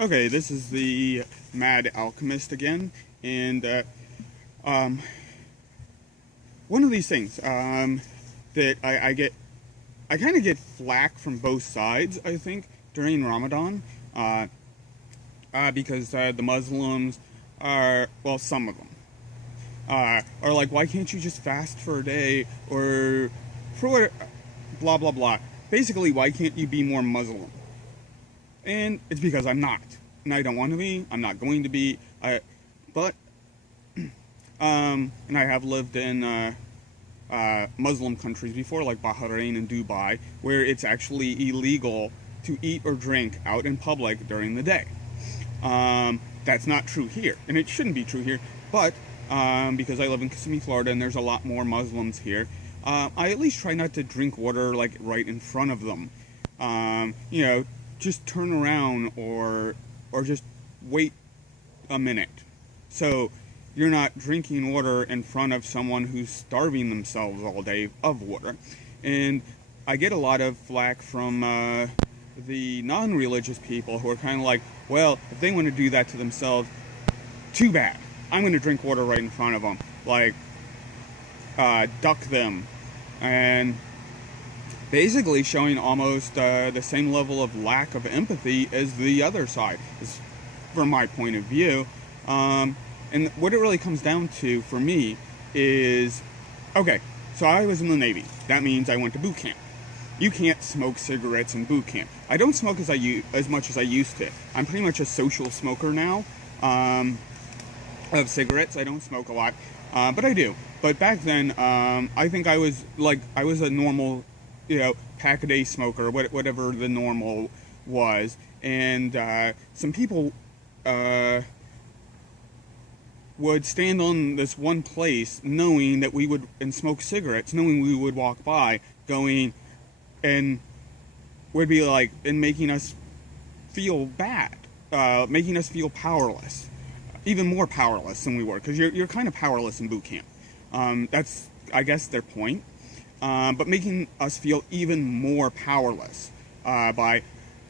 Okay, this is the Mad Alchemist again, and um, one of these things that I kind of get flack from both sides, I think, during Ramadan, because the Muslims are, well, some of them, are like, why can't you just fast for a day, or for blah, blah, blah. Basically, why can't you be more Muslim? And it's because I'm not. And I don't want to be. I'm not going to be. But and I have lived in Muslim countries before, like Bahrain and Dubai, where it's actually illegal to eat or drink out in public during the day. That's not true here, and it shouldn't be true here. But because I live in Kissimmee, Florida, and there's a lot more Muslims here, I at least try not to drink water like right in front of them. You know, just turn around or just wait a minute. So you're not drinking water in front of someone who's starving themselves all day of water. And I get a lot of flack from the non-religious people who are kind of like, well, if they want to do that to themselves, too bad. I'm going to drink water right in front of them. Like, duck them. And basically showing almost the same level of lack of empathy as the other side, is from my point of view. And what it really comes down to for me is, okay, so I was in the Navy. That means I went to boot camp. You can't smoke cigarettes in boot camp. I don't smoke as much as I used to. I'm pretty much a social smoker now of cigarettes. I don't smoke a lot, but I do. But back then, I think I was a normal, pack-a-day smoker, whatever the normal was. And some people would stand on this one place knowing that we would, and smoke cigarettes, knowing we would walk by, going, and would be like, and making us feel bad, making us feel powerless, even more powerless than we were, because you're kind of powerless in boot camp. That's, I guess, their point. But making us feel even more powerless by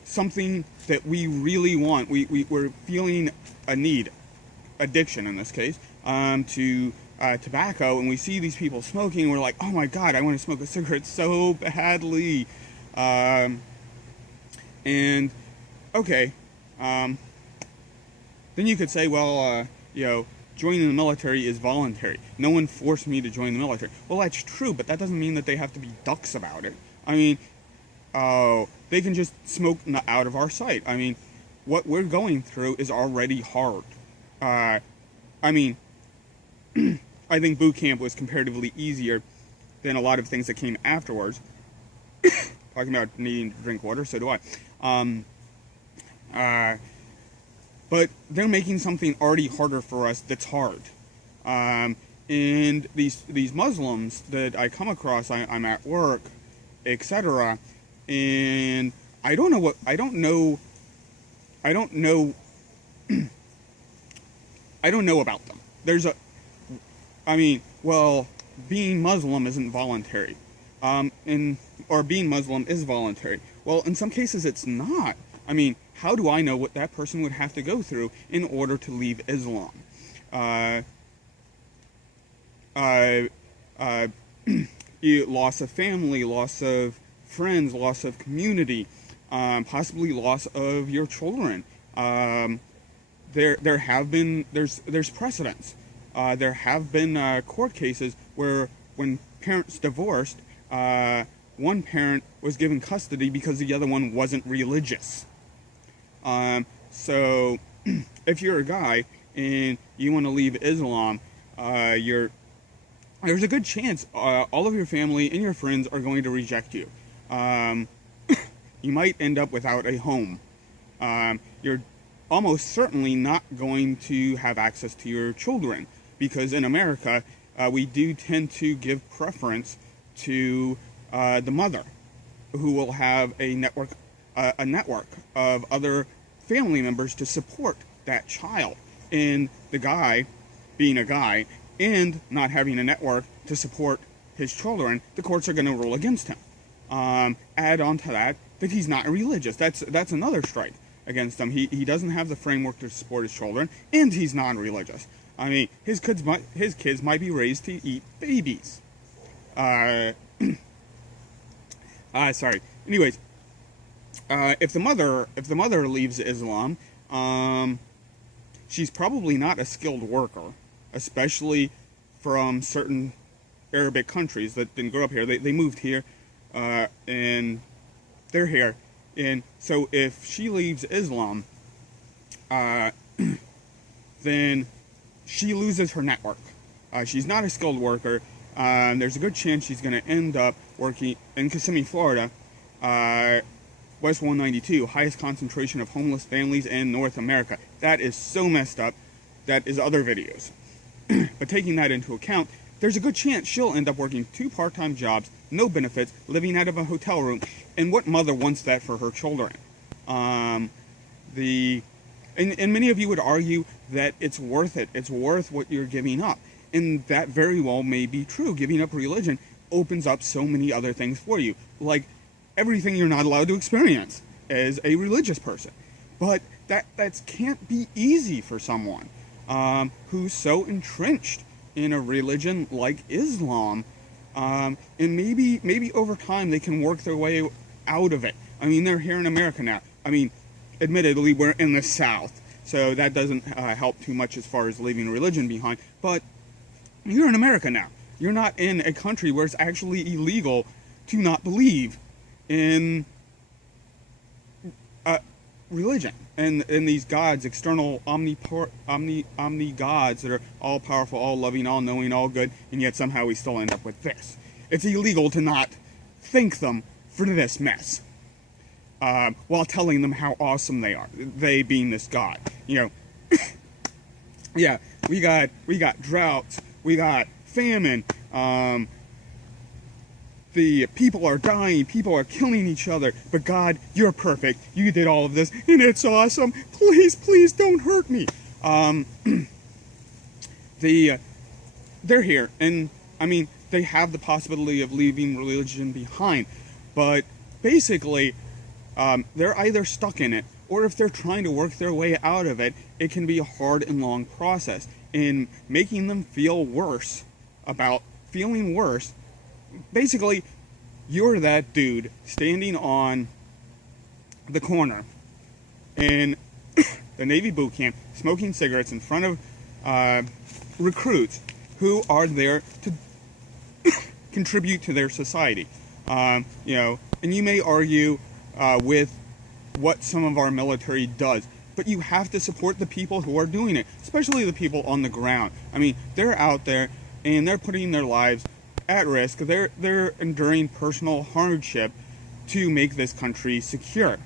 something that we really want. We're feeling a need, addiction in this case, to tobacco, and we see these people smoking, and we're like, oh my god, I want to smoke a cigarette so badly. And, okay, then you could say, well, joining the military is voluntary. No one forced me to join the military. Well, that's true, but that doesn't mean that they have to be ducks about it. I mean, they can just smoke out of our sight. I mean, what we're going through is already hard. I mean, I think boot camp was comparatively easier than a lot of things that came afterwards. Talking about needing to drink water, so do I. But they're making something already harder for us that's hard. And these Muslims that I come across, I'm at work, etc., and I don't know I don't know about them. Well, being Muslim isn't voluntary. Or being Muslim is voluntary. Well, in some cases it's not. I mean, how do I know what that person would have to go through in order to leave Islam? Loss of family, loss of friends, loss of community, possibly loss of your children. There's precedents. There have been court cases where when parents divorced, one parent was given custody because the other one wasn't religious. So if you're a guy and you want to leave Islam, there's a good chance all of your family and your friends are going to reject you. You might end up without a home. You're almost certainly not going to have access to your children, because in America, we do tend to give preference to the mother, who will have a network of other family members to support that child. And the guy, being a guy, and not having a network to support his children, the courts are going to rule against him. Add on to that he's not religious. That's another strike. against him. He doesn't have the framework to support his children, and he's non-religious. I mean, his kids might be raised to eat babies. Sorry. Anyways, if the mother leaves Islam, she's probably not a skilled worker, especially from certain Arabic countries that didn't grow up here. They moved here, and they're here. And so if she leaves Islam, then she loses her network. She's not a skilled worker. There's a good chance she's going to end up working in Kissimmee, Florida, West 192, highest concentration of homeless families in North America. That is so messed up. That is other videos. But taking that into account, there's a good chance she'll end up working 2 part-time jobs, no benefits, living out of a hotel room. And what mother wants that for her children? And many of you would argue that it's worth it. It's worth what you're giving up. And that very well may be true. Giving up religion opens up so many other things for you, like everything you're not allowed to experience as a religious person. But that can't be easy for someone who's so entrenched in a religion like Islam. And maybe over time they can work their way out of it. I mean, they're here in America now. I mean, admittedly, we're in the South, so that doesn't help too much as far as leaving religion behind. But you're in America now. You're not in a country where it's actually illegal to not believe in religion and these gods, external omni gods that are all powerful, all loving, all knowing, all good, and yet somehow we still end up with this. It's illegal to not thank them for this mess, while telling them how awesome they are. They being this god, you know. Yeah, we got droughts, we got famine. The people are dying, people are killing each other, but God, you're perfect. You did all of this, and it's awesome. Please, please don't hurt me. They're here, and I mean, they have the possibility of leaving religion behind, but basically, they're either stuck in it, or if they're trying to work their way out of it, it can be a hard and long process. In making them feel worse about feeling worse, basically, you're that dude standing on the corner in the Navy boot camp, smoking cigarettes in front of recruits who are there to contribute to their society. You know, and you may argue with what some of our military does, but you have to support the people who are doing it, especially the people on the ground. I mean, they're out there and they're putting their lives at risk. They're enduring personal hardship to make this country secure.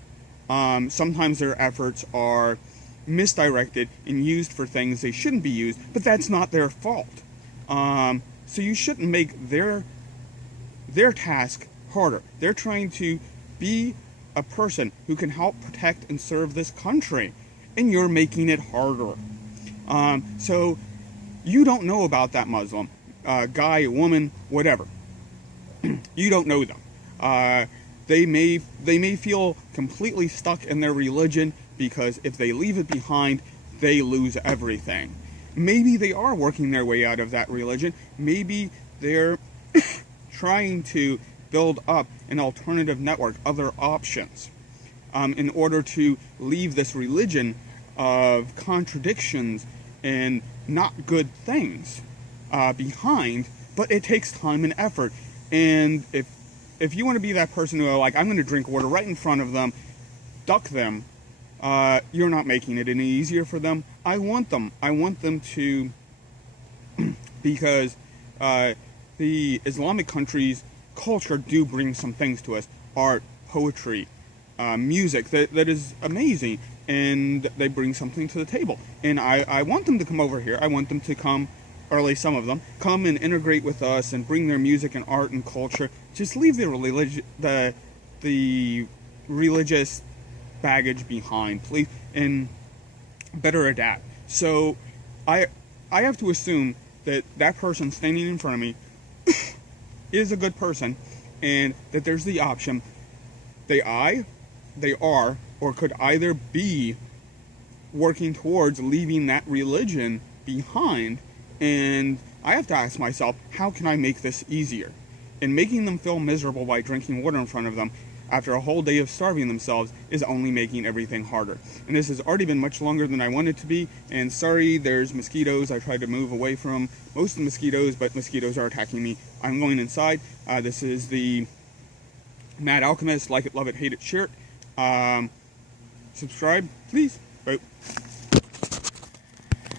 Sometimes their efforts are misdirected and used for things they shouldn't be used, but that's not their fault. So you shouldn't make their task harder. They're trying to be a person who can help protect and serve this country, and you're making it harder. So you don't know about that Muslim guy, woman, whatever. You don't know them. They may feel completely stuck in their religion because if they leave it behind, they lose everything. Maybe they are working their way out of that religion. Maybe they're trying to build up an alternative network, other options, in order to leave this religion of contradictions and not good things behind. But it takes time and effort. And if you want to be that person who are like, I'm going to drink water right in front of them, duck them, you're not making it any easier for them. I want them to, because the Islamic countries' culture do bring some things to us. Art, poetry, music that is amazing, and they bring something to the table. And I want them to come over here. I want them to come, or at least some of them, come and integrate with us and bring their music and art and culture. Just leave the religious baggage behind, please, and better adapt. So I have to assume that that person standing in front of me is a good person, and that there's the option. They are or could either be working towards leaving that religion behind. And I have to ask myself, how can I make this easier? And making them feel miserable by drinking water in front of them after a whole day of starving themselves is only making everything harder. And this has already been much longer than I wanted it to be. And sorry, there's mosquitoes. I tried to move away from most of the mosquitoes, but mosquitoes are attacking me. I'm going inside. This is the Mad Alchemist. Like it, love it, hate it, share it. Subscribe, please. Bye.